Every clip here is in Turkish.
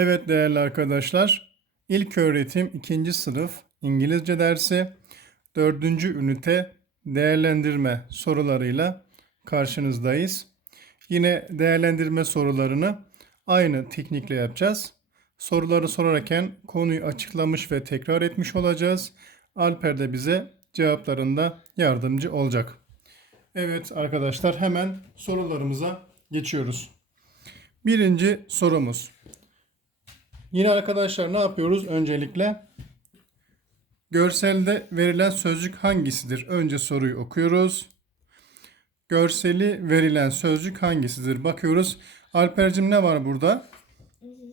Evet değerli arkadaşlar, ilk öğretim 2. sınıf İngilizce dersi 4. ünite değerlendirme sorularıyla karşınızdayız. Yine değerlendirme sorularını aynı teknikle yapacağız. Soruları sorarken konuyu açıklamış ve tekrar etmiş olacağız. Alper de bize cevaplarında yardımcı olacak. Evet arkadaşlar hemen sorularımıza geçiyoruz. Birinci sorumuz. Yine arkadaşlar ne yapıyoruz? Öncelikle görselde verilen sözcük hangisidir? Önce soruyu okuyoruz. Görseli verilen sözcük hangisidir? Bakıyoruz. Alper'cim ne var burada?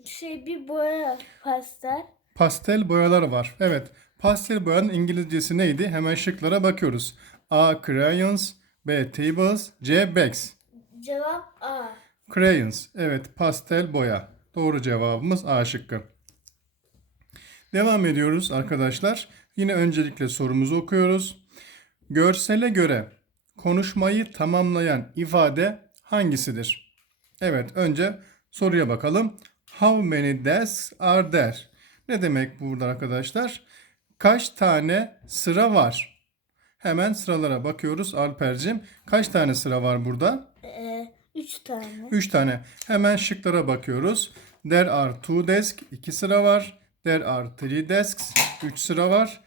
Şey bir boya pastel. Pastel boyalar var. Evet. Pastel boyanın İngilizcesi neydi? Hemen şıklara bakıyoruz. A. Crayons B. Tables C. Bags Cevap A. Crayons. Evet, pastel boya. Doğru cevabımız A şıkkı. Devam ediyoruz arkadaşlar. Yine öncelikle sorumuzu okuyoruz. Görsele göre konuşmayı tamamlayan ifade hangisidir? Evet, önce soruya bakalım. How many desks are there? Ne demek burada arkadaşlar? Kaç tane sıra var? Hemen sıralara bakıyoruz Alper'cim. Kaç tane sıra var burada? Ee, üç tane. 3 tane. Hemen şıklara bakıyoruz. There are two desks. 2 sıra var. There are three desks. 3 sıra var.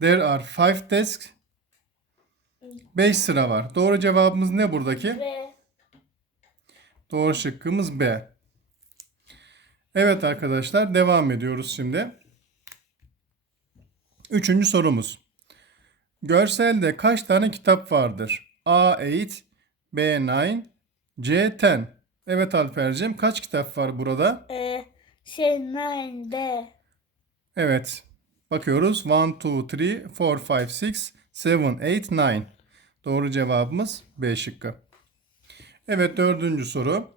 There are five desks. 5 sıra var. Doğru cevabımız ne buradaki? Ve Doğru şıkkımız B. Evet arkadaşlar devam ediyoruz şimdi. Üçüncü sorumuz. Görselde kaç tane kitap vardır? A8, B9, C10. Evet Alper'cim kaç kitap var burada? e, şey nine D. Evet. Bakıyoruz. 1, 2, 3, 4, 5, 6, 7, 8, 9. Doğru cevabımız B şıkkı. Evet dördüncü soru.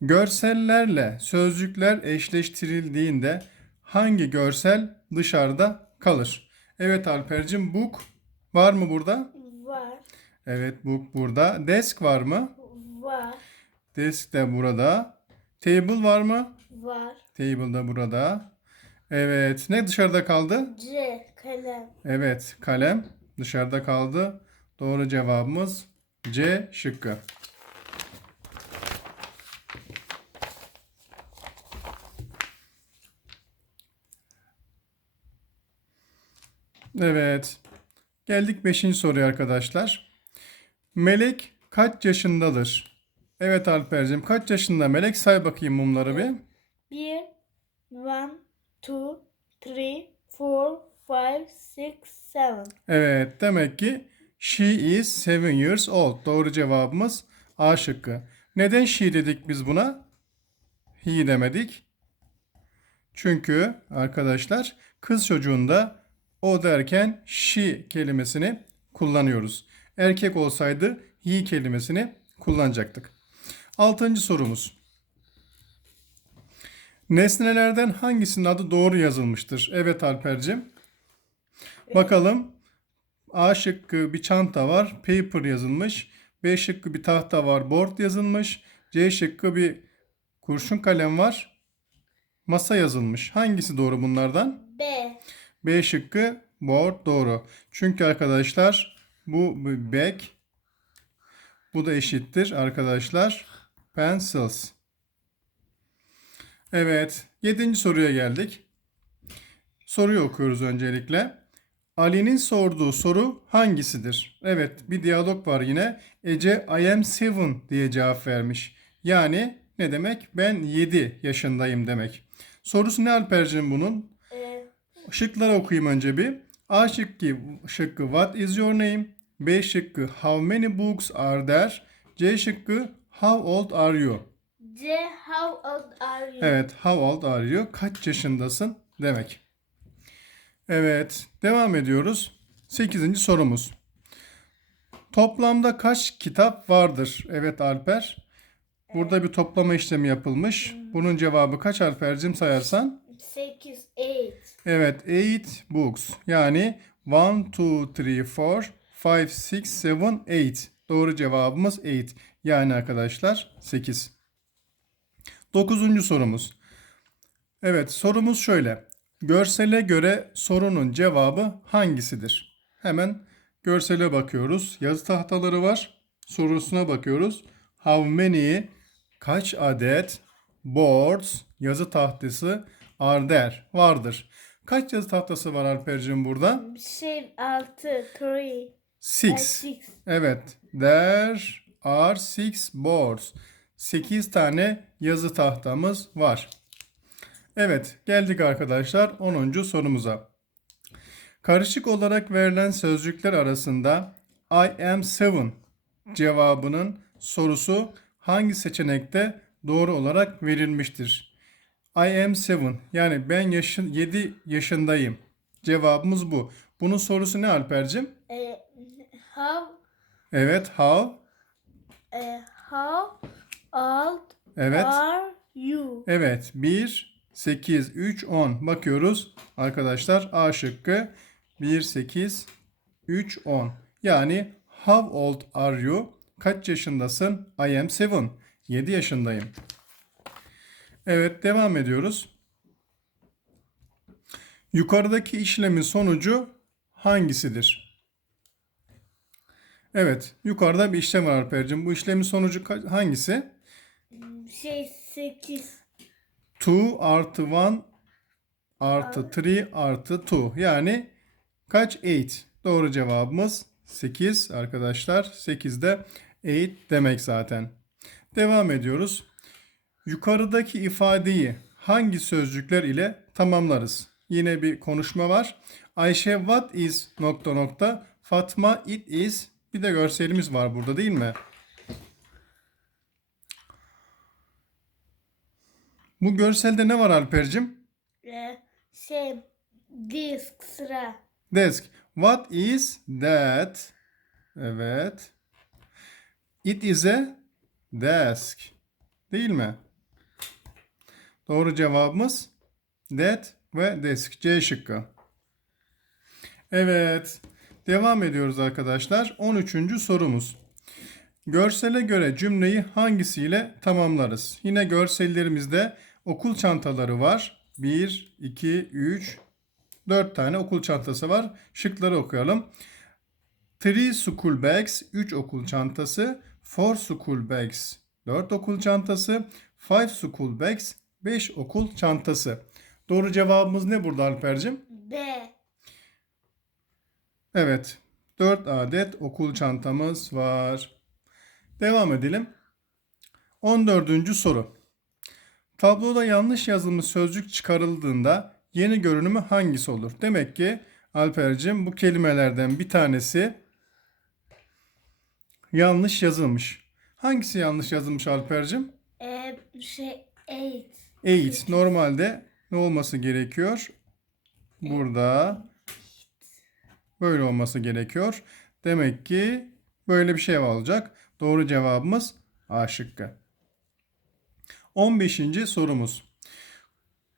Görsellerle sözcükler eşleştirildiğinde hangi görsel dışarıda kalır? Evet Alper'cim book var mı burada? Evet book burada. Desk var mı? Var. Desk de burada. Table var mı? Var. Table da burada. Evet. Ne dışarıda kaldı? C. Kalem. Evet. Kalem dışarıda kaldı. Doğru cevabımız C şıkkı. Evet. Geldik 5. soruya arkadaşlar. Melek kaç yaşındadır? Evet Alper'cim kaç yaşında Melek? Say bakayım mumları bir. Bir. One. Two. Three. Four. Five. Six. Seven. Evet, demek ki she is seven years old. Doğru cevabımız A şıkkı. Neden she dedik biz buna? He demedik. Çünkü arkadaşlar kız çocuğunda o derken she kelimesini kullanıyoruz. Erkek olsaydı he kelimesini kullanacaktık. Altıncı sorumuz. Nesnelerden hangisinin adı doğru yazılmıştır? Evet Alper'cim. Bakalım. A şıkkı bir çanta var. Paper yazılmış. B şıkkı bir tahta var. Board yazılmış. C şıkkı bir kurşun kalem var. Masa yazılmış. Hangisi doğru bunlardan? B. B şıkkı board doğru. Çünkü arkadaşlar bu bag. Bu da eşittir arkadaşlar. Pencils. Evet. Yedinci soruya geldik. Soruyu okuyoruz öncelikle. Ali'nin sorduğu soru hangisidir? Evet bir diyalog var yine. Ece I am seven diye cevap vermiş. Yani ne demek? Ben 7 yaşındayım demek. Sorusu ne Alper'cim bunun? E, Şıkları okuyayım önce bir. A şıkkı, şıkkı What is your name? B şıkkı How many books are there? C şıkkı How old are you? C. How old are you? Evet, how old are you? Kaç yaşındasın demek. Evet, devam ediyoruz. 8. sorumuz. Toplamda kaç kitap vardır? Evet Alper. Burada bir toplama işlemi yapılmış. Bunun cevabı kaç Alper'cim sayarsan? 8. 8. Evet, 8 books. Yani 1, 2, 3, 4, 5, 6, 7, 8. Doğru cevabımız 8. Yani arkadaşlar 8. Dokuzuncu sorumuz. Evet sorumuz şöyle. Görsele göre sorunun cevabı hangisidir? Hemen görsele bakıyoruz. Yazı tahtaları var. Sorusuna bakıyoruz. How many kaç adet boards yazı tahtası are there? Vardır. Kaç yazı tahtası var Alper'cim burada? Şey altı. Three. Six. Six. Evet. There are six boards. 8 tane yazı tahtamız var. Evet, geldik arkadaşlar 10. sorumuza. Karışık olarak verilen sözcükler arasında I am seven cevabının sorusu hangi seçenekte doğru olarak verilmiştir? I am seven yani ben yaşın 7 yaşındayım. Cevabımız bu. Bunun sorusu ne Alper'cim? E, how Evet, how? e, how old Evet. are you? Evet. 1, 8, 3, 10. Bakıyoruz arkadaşlar. A şıkkı 1, 8, 3, 10. Yani how old are you? Kaç yaşındasın? I am 7. 7 yaşındayım. Evet devam ediyoruz. Yukarıdaki işlemin sonucu hangisidir? Evet, yukarıda bir işlem var Alper'cim. Bu işlemin sonucu hangisi? Şey sekiz. 2 artı 1 artı 3 artı 2. Yani kaç? 8. Doğru cevabımız 8 arkadaşlar. 8 de 8 demek zaten. Devam ediyoruz. Yukarıdaki ifadeyi hangi sözcükler ile tamamlarız? Yine bir konuşma var. Ayşe what is nokta nokta. Fatma it is. Bir de görselimiz var burada değil mi? Bu görselde ne var Alper'cim? E, şey disk sıra. Desk. What is that? Evet. It is a desk. Değil mi? Doğru cevabımız that ve desk. C şıkkı. Evet. Devam ediyoruz arkadaşlar. 13. sorumuz. Görsele göre cümleyi hangisiyle tamamlarız? Yine görsellerimizde okul çantaları var. 1, 2, 3, 4 tane okul çantası var. Şıkları okuyalım. Three school bags, 3 okul çantası. Four school bags, 4 okul çantası. Five school bags, 5 okul çantası. Doğru cevabımız ne burada Alper'cim? B. Evet. 4 adet okul çantamız var. Devam edelim. 14. soru. Tabloda yanlış yazılmış sözcük çıkarıldığında yeni görünümü hangisi olur? Demek ki Alper'cim bu kelimelerden bir tanesi yanlış yazılmış. Hangisi yanlış yazılmış Alper'cim? E, şey eight. 8. Normalde ne olması gerekiyor? Burada böyle olması gerekiyor. Demek ki böyle bir şey olacak. Doğru cevabımız A şıkkı. 15. sorumuz.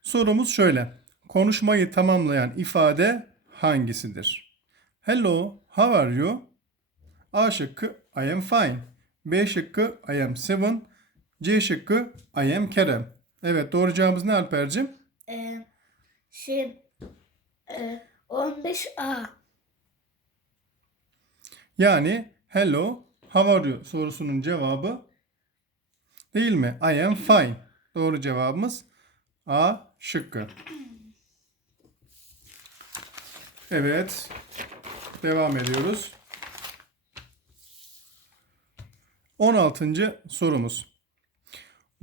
Sorumuz şöyle. Konuşmayı tamamlayan ifade hangisidir? Hello, how are you? A şıkkı I am fine. B şıkkı I am seven. C şıkkı I am Kerem. Evet doğru cevabımız ne Alper'cim? E, şey e, 15A. Yani hello, how are you sorusunun cevabı değil mi? I am fine. Doğru cevabımız A şıkkı. Evet. Devam ediyoruz. 16. sorumuz.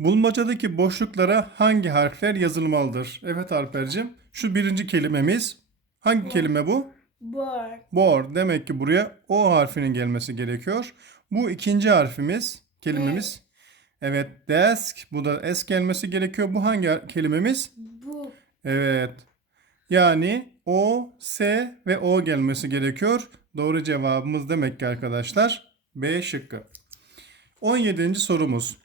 Bulmacadaki boşluklara hangi harfler yazılmalıdır? Evet Alper'cim. Şu birinci kelimemiz. Hangi kelime bu? Board. Board. Demek ki buraya O harfinin gelmesi gerekiyor. Bu ikinci harfimiz, kelimemiz. Evet, desk. Bu da S gelmesi gerekiyor. Bu hangi kelimemiz? Bu. Evet. Yani O, S ve O gelmesi gerekiyor. Doğru cevabımız demek ki arkadaşlar B şıkkı. 17. sorumuz.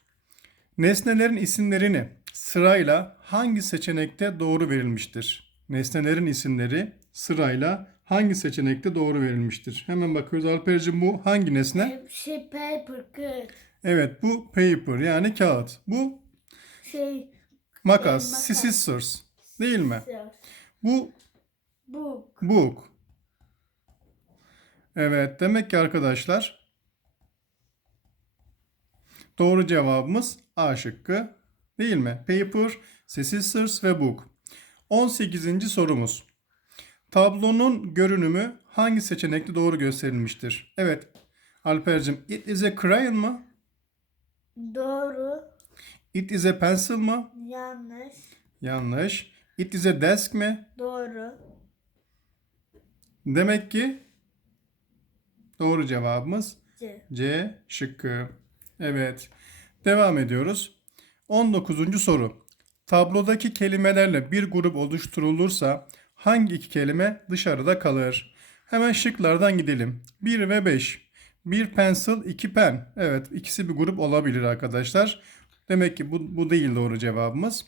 Nesnelerin isimlerini sırayla hangi seçenekte doğru verilmiştir? Nesnelerin isimleri sırayla hangi seçenekte doğru verilmiştir? Hemen bakıyoruz Alper'cim bu hangi nesne? E, şey paper kağıt. Evet bu paper yani kağıt. Bu şey Makas, makas. scissors. Değil mi? Scissors. Bu Book. book. Evet, demek ki arkadaşlar doğru cevabımız A şıkkı. Değil mi? Paper, scissors ve book. 18. sorumuz. Tablonun görünümü hangi seçenekte doğru gösterilmiştir? Evet. Alper'cim, it is a crayon mı? Doğru. It is a pencil mı? Yanlış. Yanlış. It is a desk mi? Doğru. Demek ki doğru cevabımız C. C şıkkı. Evet. Devam ediyoruz. 19. soru. Tablodaki kelimelerle bir grup oluşturulursa hangi iki kelime dışarıda kalır? Hemen şıklardan gidelim. 1 ve 5. Bir pencil, iki pen. Evet, ikisi bir grup olabilir arkadaşlar. Demek ki bu, bu değil doğru cevabımız.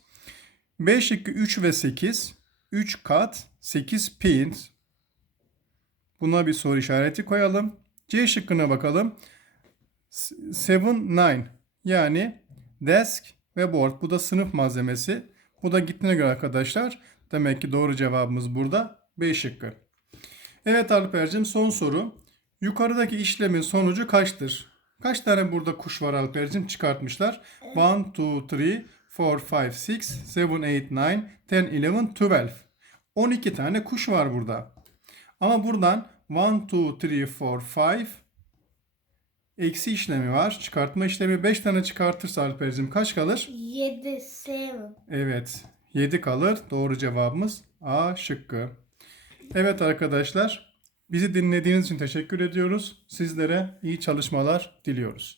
5 şıkkı 3 ve 8. 3 kat, 8 pint. Buna bir soru işareti koyalım. C şıkkına bakalım. 7, 9 yani desk ve board. Bu da sınıf malzemesi. Bu da gittiğine göre arkadaşlar demek ki doğru cevabımız burada B şıkkı. Evet Alper'cim son soru. Yukarıdaki işlemin sonucu kaçtır? Kaç tane burada kuş var Alper'cim çıkartmışlar? 1, 2, 3, 4, 5, 6, 7, 8, 9, 10, 11, 12. 12 tane kuş var burada. Ama buradan 1, 2, 3, 4, 5 eksi işlemi var. Çıkartma işlemi 5 tane çıkartırsa Alper'cim kaç kalır? 7. Seven. Evet 7 kalır. Doğru cevabımız A şıkkı. Evet arkadaşlar bizi dinlediğiniz için teşekkür ediyoruz. Sizlere iyi çalışmalar diliyoruz.